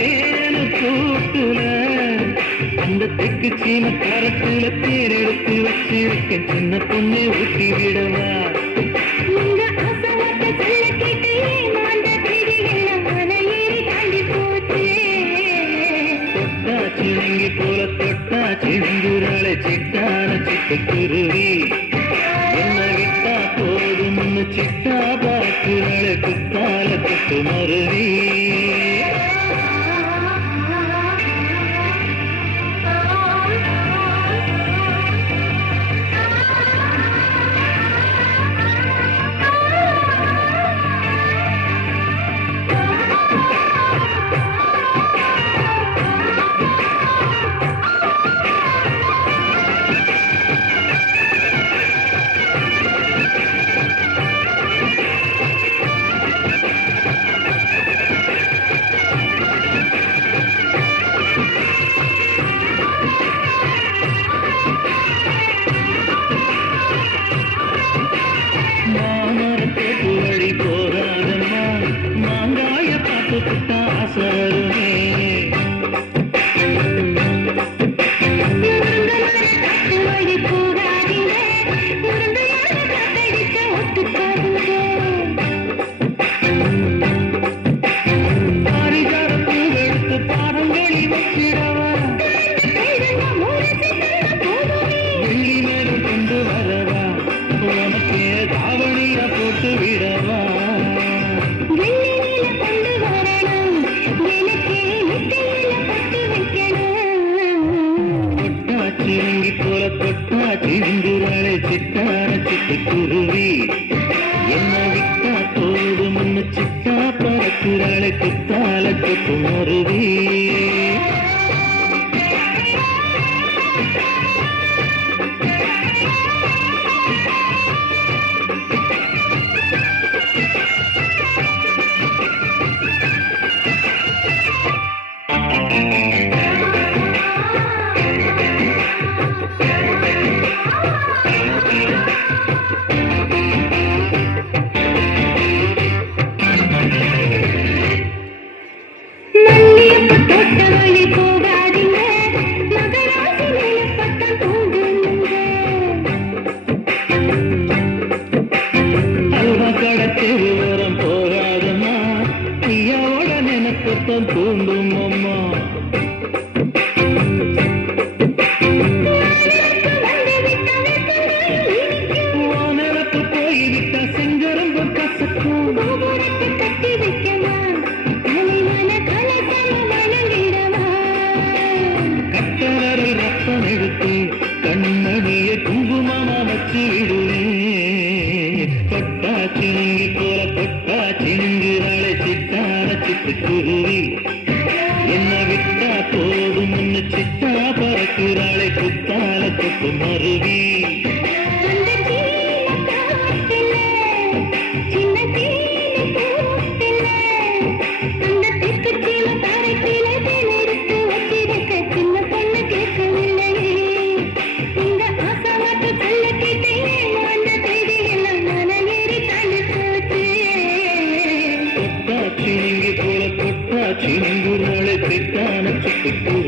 தேனு கூட்டுல அந்த தெற்கு சீன கரத்துல தேர் எடுத்து வச்சிருக்க சின்ன பொண்ணை ஊட்டி விடவா தொட்டா சிணுங்கி போல தொட்டா சிணுங்குறாளே சிட்டான சிட்டுக்குருவி என்ன விட்டா போதும்னு சிட்டா பார்க்கிறாளே குத்தால தொட்டு மருவி சிந்துராளே சிட்டான சிட்டுக்குருவி என்ன விட்டா போதும்னு சிட்டா பறக்குறாளே குத்தால கொத்து மருவி தூண்டும் அம்மா வானத்து போய்விட்ட செங்கரும்பு கசக்கும் கட்டவரை ரத்தம் எடுத்து கண்ணடியை குங்குமமா வச்சு விடுவேன் தொட்டா சிணுங்கி போல தொட்டா சிணுங்குறாளே சிட்டான சிட்டுக்குருவி என்ன விட்டா போதும்னு சிட்டா பறக்குறாளே குத்தால கொத்து மருவி சிணுங்குறாளே சிட்டான சிட்டுக்குருவி